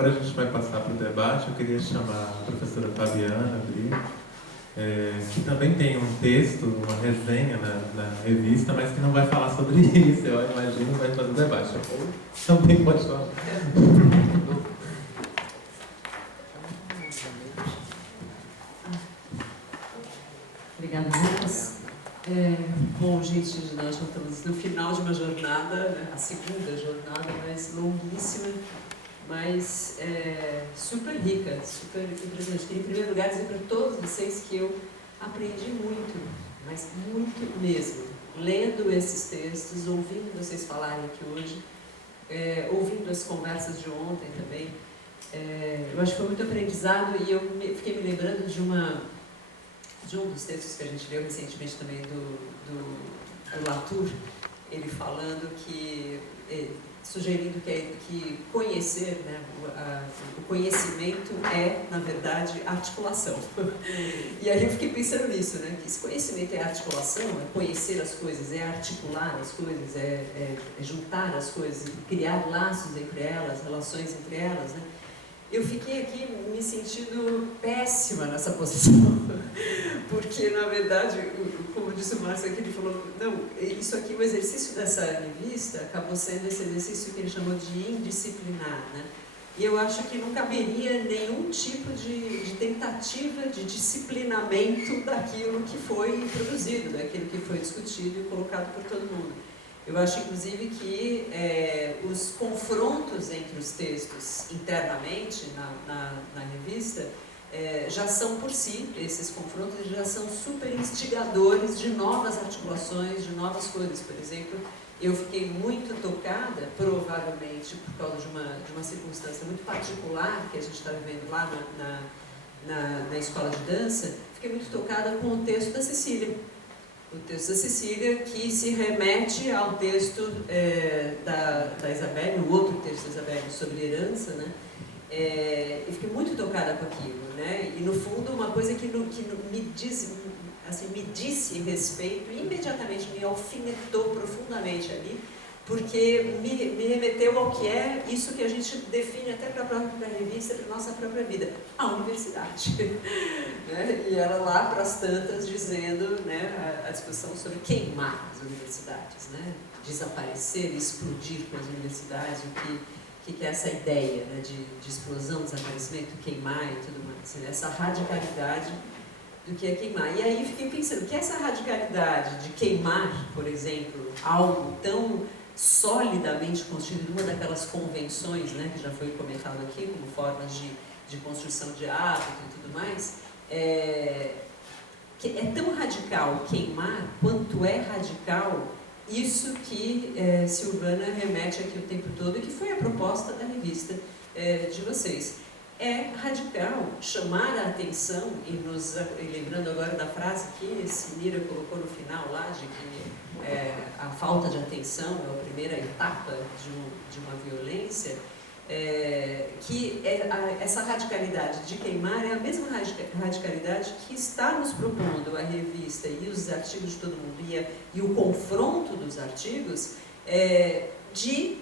Agora a gente vai passar para o debate. Eu queria chamar a professora Fabiana Brito, que também tem um texto, uma resenha na revista, mas que não vai falar sobre isso, eu imagino, vai fazer o debate. Ou também pode falar. Obrigada, Lucas. Bom, gente, nós já estamos no final de uma jornada, né, a segunda jornada, mas longuíssima, mas super rica, super impressionante. Queria, em primeiro lugar, dizer para todos vocês que eu aprendi muito, mas muito mesmo, lendo esses textos, ouvindo vocês falarem aqui hoje, ouvindo as conversas de ontem também. Eu acho que foi muito aprendizado e eu fiquei me lembrando de um dos textos que a gente leu recentemente também do Latour, ele falando que, sugerindo que conhecer, né, o conhecimento é, na verdade, articulação. E aí eu fiquei pensando nisso, né, que esse conhecimento é articulação, é conhecer as coisas, é articular as coisas, é juntar as coisas, criar laços entre elas, relações entre elas, né. Eu fiquei aqui me sentindo péssima nessa posição, porque, na verdade, como disse o Márcio aqui, ele falou, não, isso aqui, o exercício dessa revista acabou sendo esse exercício que ele chamou de indisciplinar, né? E eu acho que não caberia nenhum tipo de tentativa de disciplinamento daquilo que foi produzido, daquilo que foi discutido e colocado por todo mundo. Eu acho, inclusive, que os confrontos entre os textos internamente na revista já são por si, esses confrontos já são super instigadores de novas articulações, de novas coisas. Por exemplo, eu fiquei muito tocada, provavelmente por causa de uma circunstância muito particular que a gente está vivendo lá na escola de dança, fiquei muito tocada com o texto da Cecília. O texto da Cecília, que se remete ao texto da Isabelle, o outro texto da Isabelle sobre herança, né? Eu fiquei muito tocada com aquilo, né? E no fundo uma coisa que me disse respeito, imediatamente me alfinetou profundamente ali, porque me remeteu ao que é isso que a gente define até para a própria revista, para a nossa própria vida, a universidade. Né? E era lá para as tantas dizendo, né, a discussão sobre queimar as universidades, né? Desaparecer, explodir com as universidades, o que é essa ideia, né, de explosão, desaparecimento, queimar e tudo mais, assim, essa radicalidade do que é queimar. E aí fiquei pensando que essa radicalidade de queimar, por exemplo, algo tão solidamente constituído, uma daquelas convenções, né, que já foi comentado aqui, como formas de construção de hábito e tudo mais, que é tão radical queimar quanto é radical isso que Silvana remete aqui o tempo todo e que foi a proposta da revista de vocês. É radical chamar a atenção, e lembrando agora da frase que Sinira colocou no final lá, de que a falta de atenção é a primeira etapa de uma violência, que essa radicalidade de queimar é a mesma radicalidade que está nos propondo a revista e os artigos de todo mundo e o confronto dos artigos de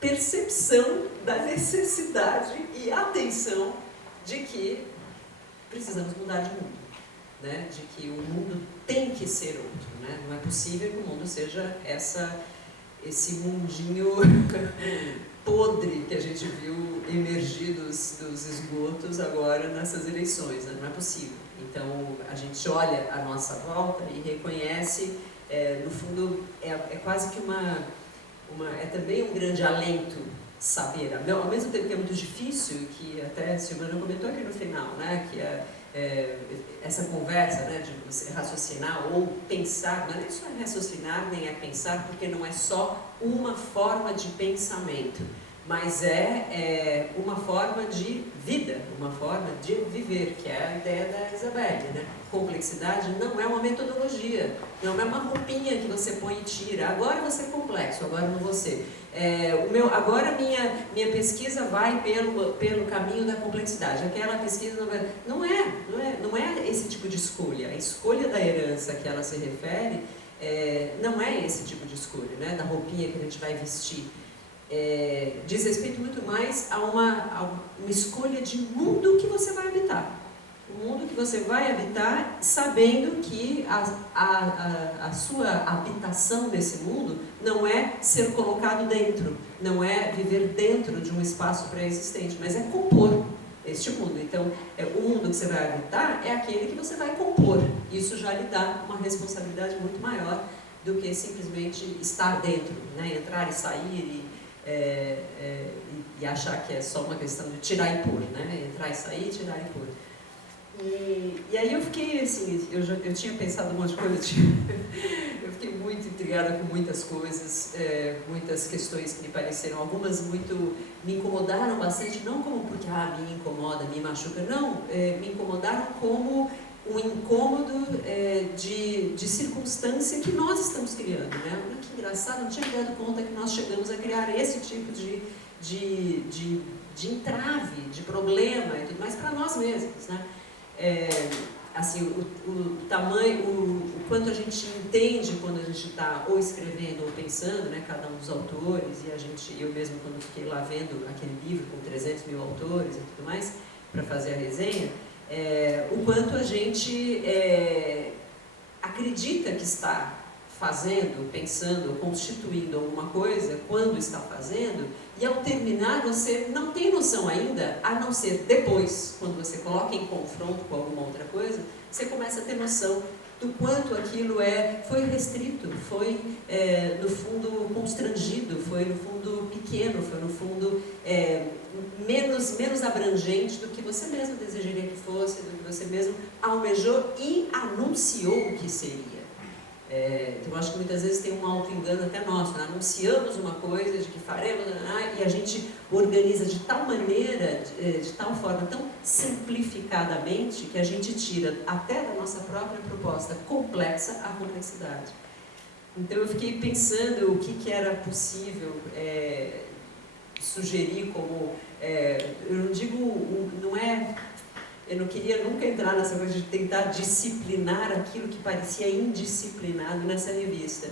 percepção da necessidade e atenção de que precisamos mudar de mundo, né? De que o mundo tem que ser outro, né? Não é possível que o mundo seja esse mundinho podre que a gente viu emergir dos esgotos agora nessas eleições, né? Não é possível. Então a gente olha à nossa volta e reconhece, no fundo, é quase que é também um grande alento saber, ao mesmo tempo que é muito difícil, que até a Silvana comentou aqui no final, né, que essa conversa, né, de você raciocinar ou pensar, não é nem só raciocinar nem é pensar, porque não é só uma forma de pensamento, mas uma forma de vida, uma forma de viver, que é a ideia da Isabelle, né? Complexidade não é uma metodologia, não é uma roupinha que você põe e tira. Agora você é complexo, agora não você. Agora minha pesquisa vai pelo caminho da complexidade. Aquela pesquisa não é esse tipo de escolha. A escolha da herança que ela se refere não é esse tipo de escolha, né? Da roupinha que a gente vai vestir. diz respeito muito mais a uma escolha de mundo que você vai habitar. O mundo que você vai habitar sabendo que a sua habitação nesse mundo não é ser colocado dentro, não é viver dentro de um espaço pré-existente, mas é compor este mundo. Então, o mundo que você vai habitar é aquele que você vai compor. Isso já lhe dá uma responsabilidade muito maior do que simplesmente estar dentro, né? Entrar e sair e achar que é só uma questão de tirar e pôr, né? Entrar e sair, tirar e pôr. E aí eu fiquei assim, eu tinha pensado um monte de coisa, eu fiquei muito intrigada com muitas coisas, muitas questões que me pareceram, algumas muito, me incomodaram bastante, não como porque me incomoda, me machuca, não, me incomodaram como um incômodo de circunstância que nós estamos criando, né? Olha que engraçado, não tinha me dado conta que nós chegamos a criar esse tipo de entrave, de problema e tudo mais para nós mesmos, né? Assim, o tamanho, o quanto a gente entende quando a gente está ou escrevendo ou pensando, né, cada um dos autores, e eu mesmo quando fiquei lá vendo aquele livro com 300 mil autores e tudo mais, para fazer a resenha, o quanto a gente acredita que está fazendo, pensando, constituindo alguma coisa, quando está fazendo, e ao terminar você não tem noção ainda, a não ser depois, quando você coloca em confronto com alguma outra coisa, você começa a ter noção do quanto aquilo foi restrito, foi no fundo constrangido, foi no fundo pequeno, foi no fundo menos abrangente do que você mesmo desejaria que fosse, do que você mesmo almejou e anunciou que seria. Então, eu acho que muitas vezes tem um auto-engano até nosso, né? Anunciamos uma coisa de que faremos, e a gente organiza de tal maneira, de tal forma, tão simplificadamente, que a gente tira até da nossa própria proposta complexa a complexidade. Então, eu fiquei pensando o que era possível sugerir como... eu não digo... Eu não queria nunca entrar nessa coisa de tentar disciplinar aquilo que parecia indisciplinado nessa revista.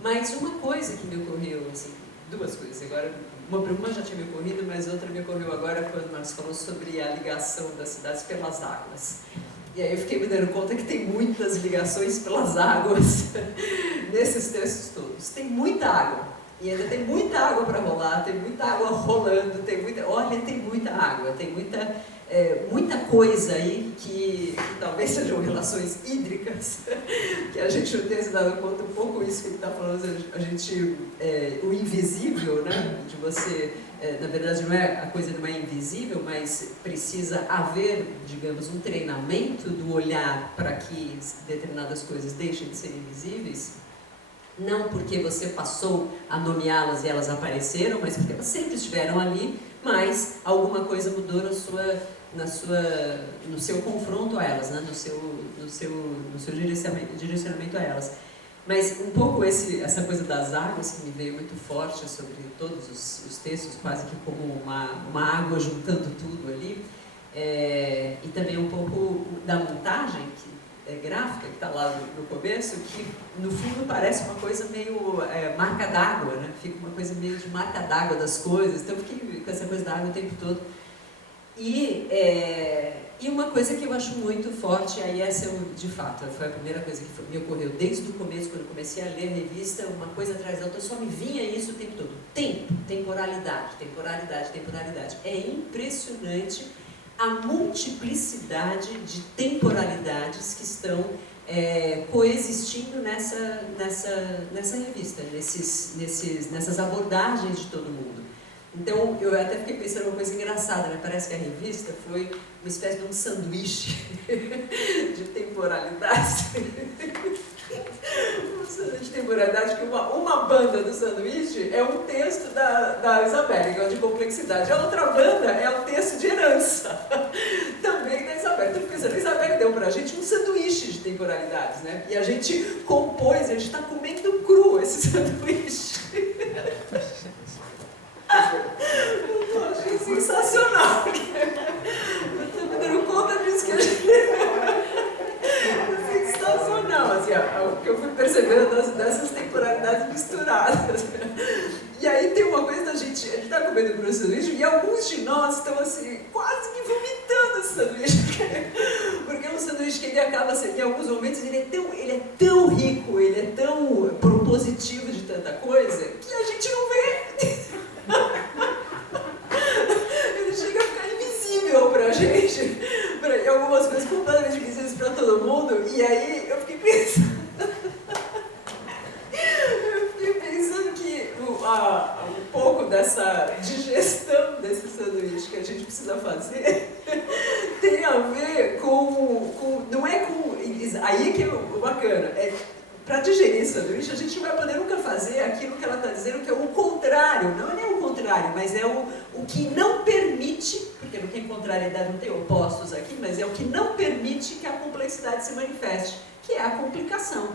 Mas uma coisa que me ocorreu, assim, duas coisas. Agora, uma já tinha me ocorrido, mas outra me ocorreu agora quando nós falamos sobre a ligação das cidades pelas águas. E aí eu fiquei me dando conta que tem muitas ligações pelas águas nesses textos todos. Tem muita água. E ainda tem muita água para rolar, tem muita água rolando, tem muita água, tem muita coisa aí que talvez sejam relações hídricas, que a gente não tenha se dado conta, um pouco isso que ele está falando, o invisível, né, de você, na verdade a coisa não é invisível, mas precisa haver, digamos, um treinamento do olhar para que determinadas coisas deixem de ser invisíveis. Não porque você passou a nomeá-las e elas apareceram, mas porque elas sempre estiveram ali, mas alguma coisa mudou no seu confronto a elas, né? no seu direcionamento a elas. Mas um pouco essa coisa das águas que me veio muito forte sobre todos os textos, quase que como uma água juntando tudo ali, e também um pouco da montagem gráfica que está lá no começo, que no fundo parece uma coisa meio marca d'água, né? Fica uma coisa meio de marca d'água das coisas, então eu fiquei com essa coisa da água o tempo todo. E uma coisa que eu acho muito forte, aí essa de fato foi a primeira coisa que me ocorreu desde o começo, quando eu comecei a ler a revista, uma coisa atrás da outra, só me vinha isso o tempo todo. Temporalidade. É impressionante a multiplicidade de temporalidades que estão coexistindo nessa revista, nessas abordagens de todo mundo. Então, eu até fiquei pensando uma coisa engraçada, né? Parece que a revista foi uma espécie de um sanduíche de temporalidades. De temporalidade, que uma banda do sanduíche é um texto da Isabelle, que é o de complexidade. A outra banda é o texto de herança, também da Isabelle. Então, pensando, a Isabelle deu pra gente um sanduíche de temporalidades, né? E a gente compôs, a gente está comendo cru esse sanduíche. Eu achei sensacional. Eu estou me dando conta disso que a gente... sensacional, assim, o que eu fui percebendo dessas temporalidades misturadas. E aí tem uma coisa da gente quase que vomitando esse sanduíche. Porque é um sanduíche que ele acaba sendo, em alguns momentos, ele é tão rico, ele é tão propositivo de tanta coisa, que a gente não vê. Ele chega a ficar invisível pra gente, e algumas coisas completamente invisíveis pra todo mundo, e aí eu fiquei pensando que um pouco dessa digestão desse sanduíche que a gente precisa fazer tem a ver com não é com... Aí que é o bacana, para digerir esse sanduíche, a gente não vai poder nunca fazer aquilo que ela está dizendo, que é o contrário. Não é nem o contrário, mas é o que não permite, porque não tem contrariedade, não tem opostos aqui, mas é o que não permite que a complexidade se manifeste, que é a complicação.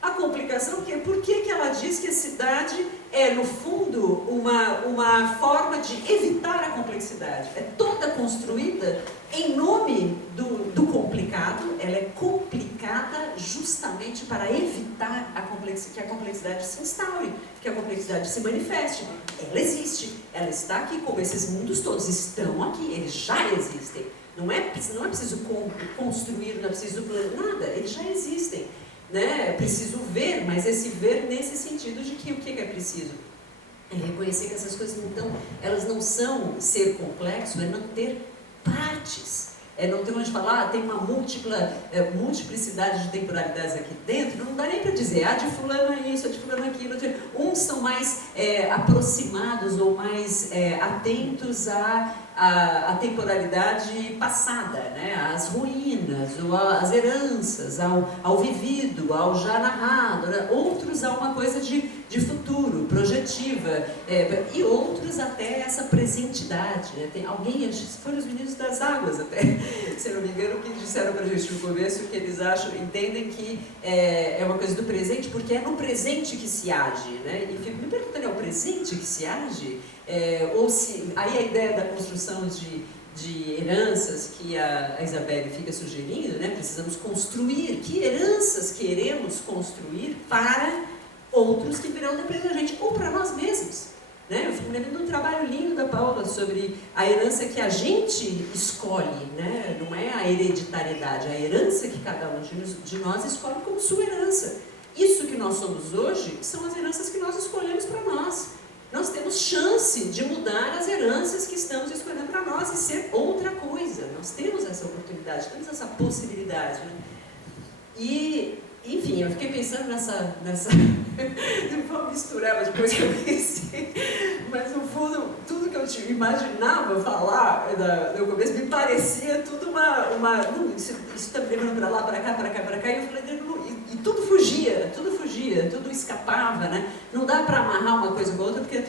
A complicação, por que ela diz que a cidade é, no fundo, uma forma de evitar a complexidade? É toda construída em nome do complicado, ela é complicada justamente para evitar que a complexidade se instaure, que a complexidade se manifeste. Ela existe, ela está aqui, como esses mundos todos estão aqui, eles já existem. Não é preciso construir, não é preciso planejar, nada, eles já existem. Né? É preciso ver, mas esse ver nesse sentido de que o que é preciso? É reconhecer que essas coisas elas não são ser complexo, é não ter partes. É não ter onde falar, tem uma multiplicidade de temporalidades aqui dentro, não dá nem para dizer, de fulano é isso, de fulano é aquilo. Uns são mais aproximados ou mais atentos à temporalidade passada, né? Às ruínas, ou às heranças, ao vivido, ao já narrado. Né? Outros a uma coisa de futuro, projetiva, e outros até essa presentidade. Né? Tem alguém, foram os meninos das águas até, se não me engano, que disseram para a gente no começo que eles entendem que é uma coisa do presente, porque é no presente que se age. Né? E fico me perguntando, é o presente que se age? Ou se, aí a ideia da construção de heranças que a Isabelle fica sugerindo, né? Precisamos construir, que heranças queremos construir para outros que virão depois da gente, ou para nós mesmos. Né? Eu fico lembrando de um trabalho lindo da Paula sobre a herança que a gente escolhe, né? Não é a hereditariedade, a herança que cada um de nós escolhe como sua herança. Isso que nós somos hoje são as heranças que nós escolhemos para nós. Nós temos chance de mudar as heranças que estamos escolhendo para nós e ser outra coisa. Nós temos essa oportunidade, temos essa possibilidade. Né? E, enfim, eu fiquei pensando nessa... Não vou misturar, mas depois que eu pensei. Mas, no fundo, tudo que eu imaginava falar no começo me parecia tudo uma isso está me lembrando para lá, para cá, para cá, para cá. E eu falei, e tudo fugia, tudo escapava, né? Não dá para amarrar uma coisa com a outra, porque é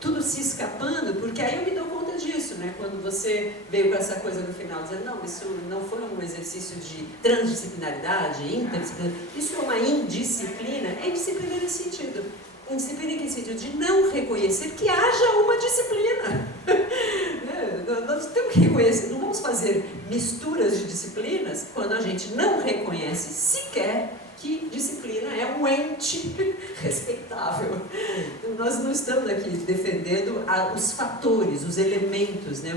tudo se escapando, porque aí eu me dou conta disso, né? Quando você veio com essa coisa no final, dizendo, não, isso não foi um exercício de transdisciplinaridade, interdisciplinaridade, isso é uma indisciplina, é indisciplina nesse sentido. Indisciplina em que sentido? De não reconhecer que haja uma disciplina. Nós temos que reconhecer, não vamos fazer misturas de disciplinas quando a gente não reconhece sequer que disciplina é um ente respeitável. Então, nós não estamos aqui defendendo os fatores, os elementos, né,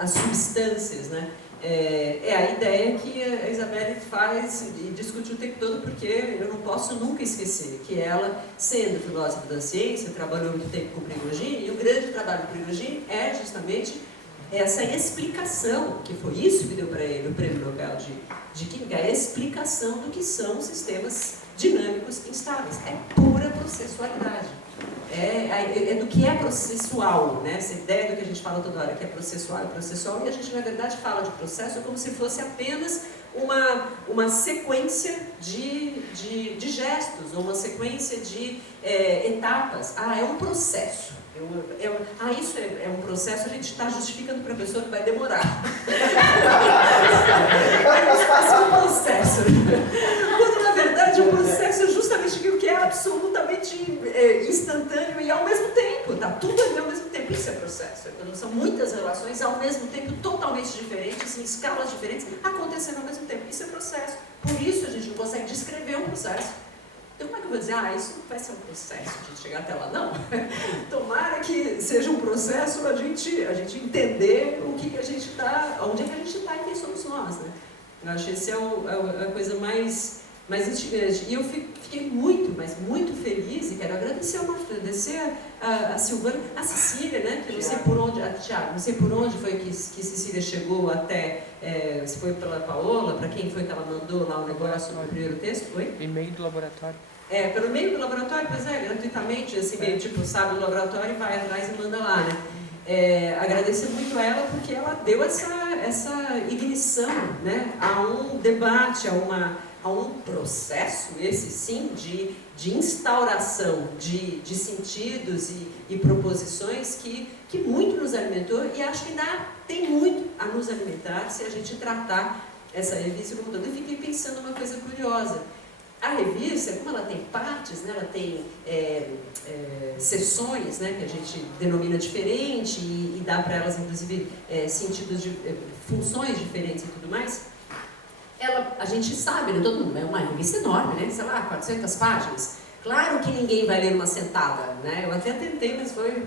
as substâncias. Né? É a ideia que a Isabelle faz e discute o tempo todo, porque eu não posso nunca esquecer que ela, sendo filósofa da ciência, trabalhou muito tempo com Prigogine, e o grande trabalho do Prigogine é justamente essa explicação, que foi isso que deu para ele o prêmio Nobel de Química, a explicação do que são sistemas dinâmicos instáveis. É pura processualidade. É do que é processual, né? Essa ideia do que a gente fala toda hora, que é processual, e a gente, na verdade, fala de processo como se fosse apenas uma sequência de gestos, ou uma sequência de etapas. É um processo. Isso é um processo, a gente está justificando para a pessoa que vai demorar. Mas passa um processo. Quando, na verdade, o processo é justamente aquilo que é absolutamente instantâneo e ao mesmo tempo. Está tudo ali ao mesmo tempo. Isso é processo. Quando são muitas relações ao mesmo tempo, totalmente diferentes, em escalas diferentes, acontecendo ao mesmo tempo. Isso é processo. Por isso a gente não consegue descrever um processo. Então como é que eu vou dizer, isso vai ser um processo de chegar até lá? Não. Tomara que seja um processo a gente entender o que a gente está, onde é que a gente está e quem somos nós, né? Eu acho que essa é a coisa mais instigante. E eu fiquei muito, mas muito feliz, e quero agradecer ao Marcos, agradecer a Silvana, a Cecília, né? Que eu não sei por onde, Thiago, não sei por onde foi que Cecília chegou até, se foi pela Paola, para quem foi que ela mandou lá o negócio no primeiro texto, foi? E-mail do laboratório. Pelo meio do laboratório, pois gratuitamente, assim, meio tipo, sabe o laboratório e vai atrás e manda lá, né? Agradecer muito a ela porque ela deu essa ignição, né, a um debate, a um processo, esse sim, de instauração de sentidos e proposições que muito nos alimentou e acho que ainda tem muito a nos alimentar se a gente tratar essa revista como todo. Eu fiquei pensando uma coisa curiosa. A revista, como ela tem partes, né, ela tem sessões, né, que a gente denomina diferente e dá para elas, inclusive, sentidos de funções diferentes e tudo mais, a gente sabe, né, todo mundo, é uma revista enorme, né, sei lá, 400 páginas. Claro que ninguém vai ler uma sentada, né, eu até tentei, mas foi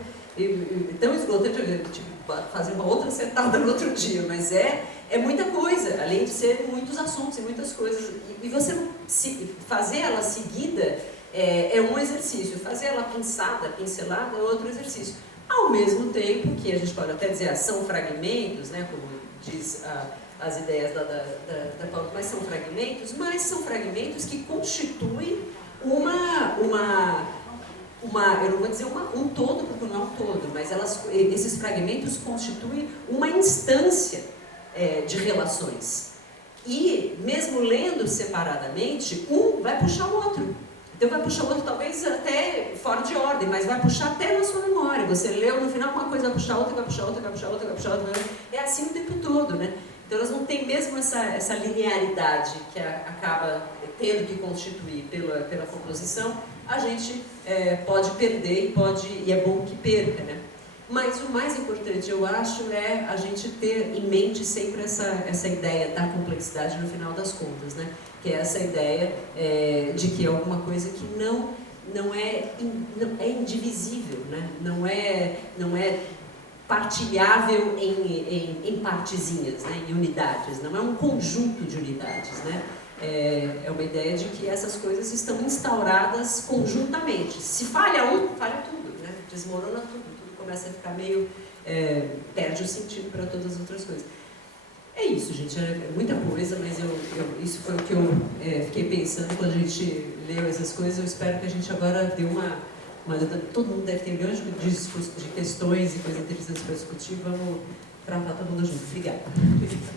tão esgotante, eu tive que fazer uma outra sentada no outro dia, mas é muita coisa, além de ser muitos assuntos e muitas coisas, e você fazer ela seguida é um exercício, fazer ela pincelada é outro exercício. Ao mesmo tempo que a gente pode até dizer, são fragmentos, né, como diz as ideias da Paula, mas são fragmentos que constituem eu não vou dizer um todo, porque não é um todo, mas esses fragmentos constituem uma instância de relações. E, mesmo lendo separadamente, um vai puxar o outro. Então vai puxar o outro, talvez até fora de ordem, mas vai puxar até na sua memória. Você leu, no final uma coisa vai puxar outra, vai puxar outra, vai puxar outra, vai puxar outra. É assim o tempo todo, né? Então elas não têm mesmo essa linearidade que acaba tendo que constituir pela composição. A gente pode perder e é bom que perca, né? Mas o mais importante, eu acho, é a gente ter em mente sempre essa ideia da complexidade no final das contas, né? Que é essa ideia de que é alguma coisa que não é indivisível, né? Não é partilhável em partezinhas, né? Em unidades, não é um conjunto de unidades, né? É uma ideia de que essas coisas estão instauradas conjuntamente. Se falha falha tudo, né? Desmorona tudo começa a ficar meio... perde o sentido para todas as outras coisas. É isso, gente, é muita coisa, mas isso foi o que eu fiquei pensando quando a gente leu essas coisas. Eu espero que a gente agora dê todo mundo deve ter milhões de questões e coisas interessantes para discutir. Vamos tratar todo mundo junto. Obrigada. Obrigado.